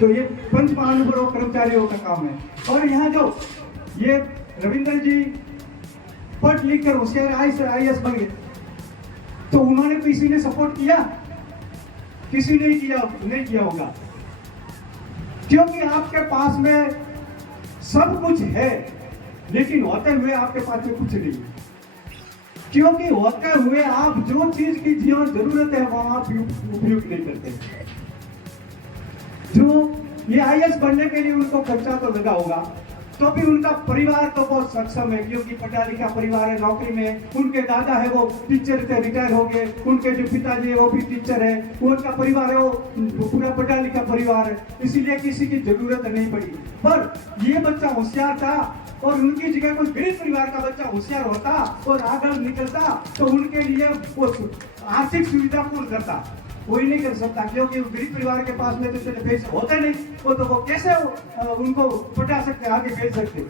तो ये पंच महानुभावों कर्मचारियों का काम है। और यहाँ जो ये रविंद्र जी पढ़ लिख कर होशियार IAS बन गए, तो उन्होंने किसी ने सपोर्ट किया? किसी ने नहीं किया होगा, क्योंकि आपके पास में सब कुछ है, लेकिन होते हुए आपके पास में कुछ नहीं है। क्योंकि होते हुए आप जो चीज की जीवन जरूरत है वहां आप उपयोग नहीं करते। जो ये IAS बनने के लिए उनको खर्चा तो लगा होगा, तो भी उनका परिवार तो बहुत सक्षम है, क्योंकि पढ़ा लिखा परिवार है, नौकरी में। उनके दादा है वो टीचर थे, रिटायर हो गए। उनके जो पिताजी है वो भी टीचर है। उनका परिवार है वो पूरा पढ़ा लिखा परिवार है, इसीलिए किसी की जरूरत नहीं पड़ी। पर ये बच्चा होशियार था और उनकी जगह कोई गरीब परिवार का बच्चा होशियार होता और आगे निकलता, तो उनके लिए वो आर्थिक सुविधा पूर्ण करता। कोई नहीं कर सकता, क्योंकि गरीब परिवार के पास में तो इतने पैसे होते नहीं, वो कैसे उनको पढ़ा सकते, आगे भेज सकते।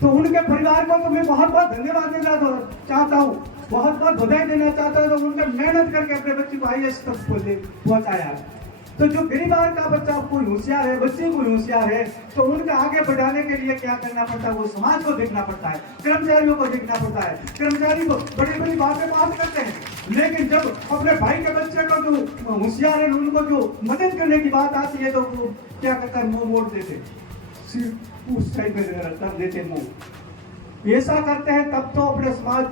तो उनके परिवार को तो मैं बहुत बहुत धन्यवाद देना चाहता हूँ, बहुत बहुत बधाई देना चाहता हूँ। तो उनका मेहनत करके अपने बच्चे को IAS तक पहुंचाया। तो जो गरीबार का बच्चा कोई होशियार है, बच्चे कोई होशियार है, तो उनका आगे बढ़ाने के लिए क्या करना पड़ता है? वो समाज को देखना पड़ता है, कर्मचारियों को देखना पड़ता है। कर्मचारी को बड़ी बड़ी बात करते हैं, लेकिन जब अपने भाई के बच्चे को जो होशियार है उनको जो मदद करने की बात आती है, तो वो क्या करता है? मुंह मोड़ देते, सिर्फ उस साइड में कर देते मुंह। ऐसा करते हैं तब तो अपने समाज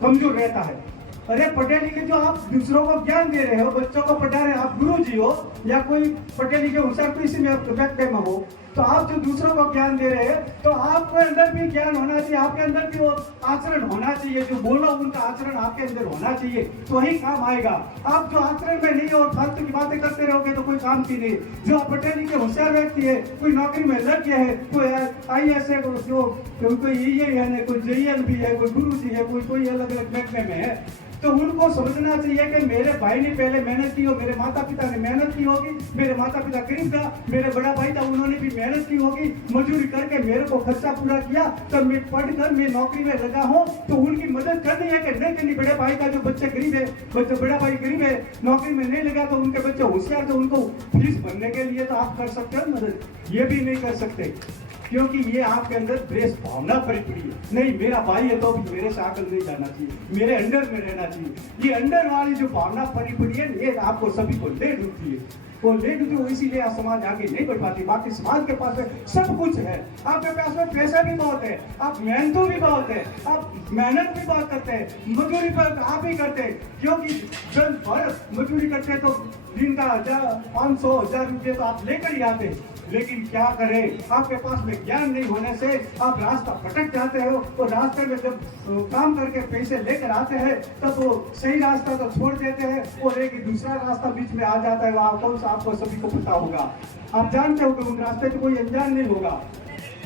कमजोर रहता है। अरे पढ़े लिखे जो आप दूसरों को ज्ञान दे रहे हो, बच्चों को पढ़ा रहे हो, आप गुरु जी हो या कोई पढ़े लिखे होशियार किसी में व्यक्ति में हो, तो आप जो दूसरों को ज्ञान दे रहे हैं, तो आपके अंदर भी ज्ञान होना चाहिए, आपके अंदर भी वो आचरण होना चाहिए। जो बोलो उनका आचरण आपके अंदर होना चाहिए, तो ही काम आएगा। आप जो आचरण में नहीं हो, फालतू की बातें करते रहोगे तो कोई काम की नहीं। जो पढ़े लिखे होशियार व्यक्ति है, कोई नौकरी में लग गया है, कोई IAS है, कोई ये है, कोई JEL भी है, कोई गुरु जी है, कोई अलग अलग महकमे में है, तो उनको समझना चाहिए कि मेरे भाई ने पहले मेहनत की हो, मेरे माता पिता ने मेहनत की होगी, मेरे माता पिता गरीब था, मेरे बड़ा भाई था, उन्होंने भी मेहनत की होगी, मजदूरी करके मेरे को खर्चा पूरा किया, तब मैं पढ़कर मैं नौकरी में लगा हूँ। तो उनकी मदद करनी है कि नहीं करनी? बड़े भाई का जो बच्चे गरीब है, बड़ा भाई गरीब है, नौकरी में नहीं लगा, तो उनके बच्चे होशियार, तो उनको फीस भरने के लिए तो आप कर सकते हो मदद, ये भी नहीं कर सकते, क्योंकि ये आपके अंदर द्वेष भावना भरी पड़ी है। नहीं, मेरा भाई है तो भी मेरे से आकर नहीं जाना चाहिए, मेरे अंडर में रहना चाहिए। ये अंडर वाली जो भावना भरी पड़ी है, ये आपको सभी को ले डूबती है। वो ले डूबती है, इसीलिए समाज आगे नहीं बढ़ पाती। बाकी समाज के पास में सब कुछ है, आपके पास में पैसा भी बहुत है, आप मेहनतों भी बहुत है, आप मेहनत भी बहुत करते हैं, मजदूरी पर आप ही करते हैं, क्योंकि जब मजदूरी करते हैं तो दिन का 500-1000 रुपये तो आप लेकर ही आते हैं। लेकिन क्या करें, आपके पास में ज्ञान नहीं होने से आप रास्ता भटक जाते हो। तो रास्ते में जब काम करके पैसे लेकर आते हैं, तब वो सही रास्ता तो छोड़ देते हैं और एक दूसरा रास्ता बीच में आ जाता है। वहाँ कौन सा आपको सभी को पता होगा, आप जानते हो कि उन रास्ते पे कोई अनजान नहीं होगा।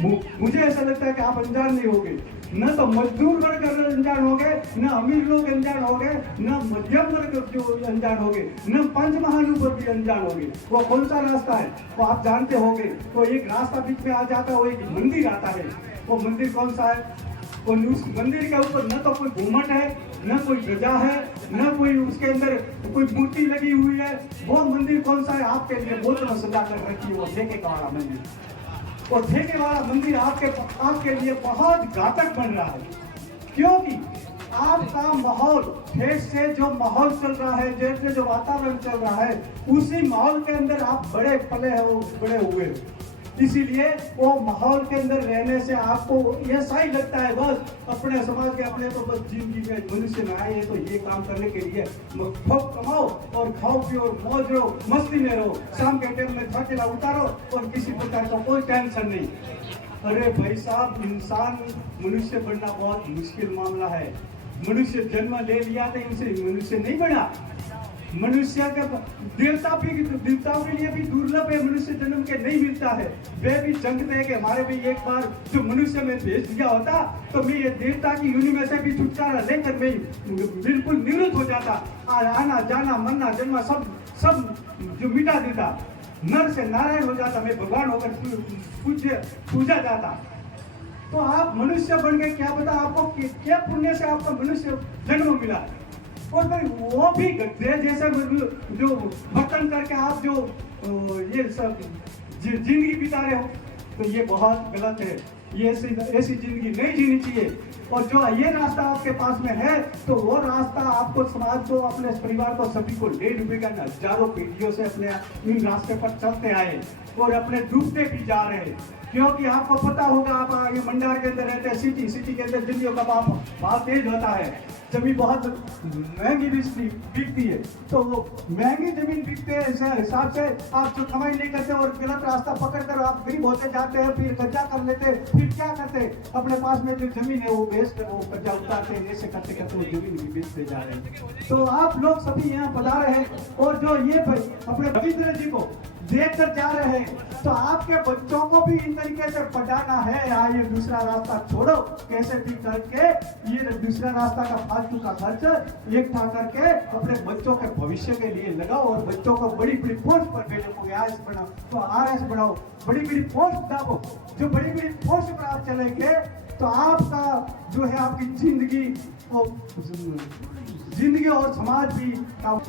मुझे ऐसा लगता है कि आप अनजान नहीं होगे, न तो मजदूर वर्ग अनजान हो गए, न अमीर लोग अनजान हो गए, न मध्यम वर्ग जो अनजान हो गए, न पंच महानुभाव भी अनजान हो गए। वो कौन सा रास्ता है वो आप जानते होंगे। तो एक रास्ता बीच में आ जाता है, वो एक मंदिर आता है। वो मंदिर कौन सा है? वो उस मंदिर के ऊपर न तो कोई घूमट है, न कोई ध्वजा है, न कोई उसके अंदर कोई मूर्ति लगी हुई है। वो मंदिर कौन सा है? आपके लिए बोतल सजा कर रखी है, वो ठेके वाला मंदिर। और ठेके वाला मंदिर आपके लिए बहुत घातक बन रहा है, क्योंकि आपका माहौल, देश से जो माहौल चल रहा है, देश से जो वातावरण चल रहा है, उसी माहौल के अंदर आप बड़े पले हो, बड़े हुए। इसीलिए वो माहौल के अंदर रहने से आपको ऐसा ही लगता है बस अपने समाज के अपने तो बस जिंदगी में मनुष्य में आए तो ये काम करने के लिए खूब कमाओ और खाओ पियो और मौज रहो, मस्ती में रहो, शाम के टाइम में थकेला उतारो और किसी प्रकार का कोई टेंशन नहीं। अरे भाई साहब, इंसान मनुष्य बनना बहुत मुश्किल मामला है। मनुष्य जन्म ले लिया तो इनसे मनुष्य नहीं बना। मनुष्य का देवताओं के लिए भी दुर्लभ है, मनुष्य जन्म के नहीं मिलता है। वे भी जंगते हैं कि हमारे भी एक बार जो मनुष्य में भेज दिया होता तो मैं ये देवता की योनि में से भी छुटकारा लेकर मैं बिल्कुल निवृत्त हो जाता। आना जाना मरना जन्मा सब जो मिटा देता, नर से नारायण हो जाता, मैं भगवान होकर पूजा जाता। तो आप मनुष्य बन गए, क्या पता आपको क्या पुण्य से आपका मनुष्य जन्म मिला। और भाई वो भी गधे जैसे जो बर्तन करके आप जो ये सब जिंदगी बिता रहे हो, तो ये बहुत गलत है। ये ऐसी जिंदगी नहीं जीनी चाहिए। और जो ये रास्ता आपके पास में है, तो वो रास्ता आपको, समाज को, अपने परिवार को, सभी को ले डूबेगा। हजारों पीढ़ियों से अपने इन रास्ते पर चलते आए और अपने डूबते भी जा रहे हैं। क्योंकि आपको पता होगा, आप आगे मंडार के अंदर रहते हैं, सिटी के अंदर जिंदगियों का भाव तेज होता है, जमीन बहुत महंगी बिकती है। तो वो महंगी जमीन बिकते हैं, इस हिसाब से आप जो कमाई नहीं करते और गलत रास्ता पकड़ कर आप गरीब होते जाते हैं, फिर कब्जा कर लेते हैं। फिर क्या करते हैं, अपने पास में जो जमीन है वो बेचकर वो कब्जा उतारते हैं। ऐसे करते करते वो जमीन भी बेचते जा रहे हैं। तो आप लोग सभी यहाँ पधारे हैं और जो ये अपने रविंद्र जी को देख कर जा रहे हैं, तो आपके बच्चों को भी इन तरीके से पढ़ाना है। ये दूसरा रास्ता छोड़ो, कैसे भी करके ये दूसरा रास्ता का फालतू का खर्च इकट्ठा करके अपने बच्चों के भविष्य के लिए लगाओ और बच्चों को बड़ी बड़ी पोस्ट पर भेजो। कोई आईएएस बनाओ तो आरएस बनाओ, बड़ी बड़ी पोस्ट दाबो। जो बड़ी बड़ी पोस्ट पर आप चलेंगे तो आपका जो है आपकी जिंदगी और समाज भी,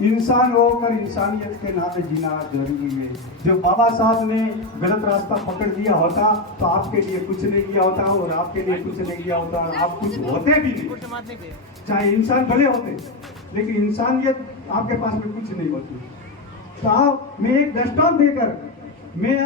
इंसान होकर इंसानियत के नाते जीना जरूरी है। जो बाबा साहब ने गलत रास्ता पकड़ लिया होता तो आपके लिए कुछ नहीं किया होता और आपके लिए कुछ नहीं किया होता, आप कुछ होते भी नहीं। चाहे इंसान भले होते, लेकिन इंसानियत आपके पास में कुछ नहीं होती। तो आप, मैं एक दृष्टांत देकर मैं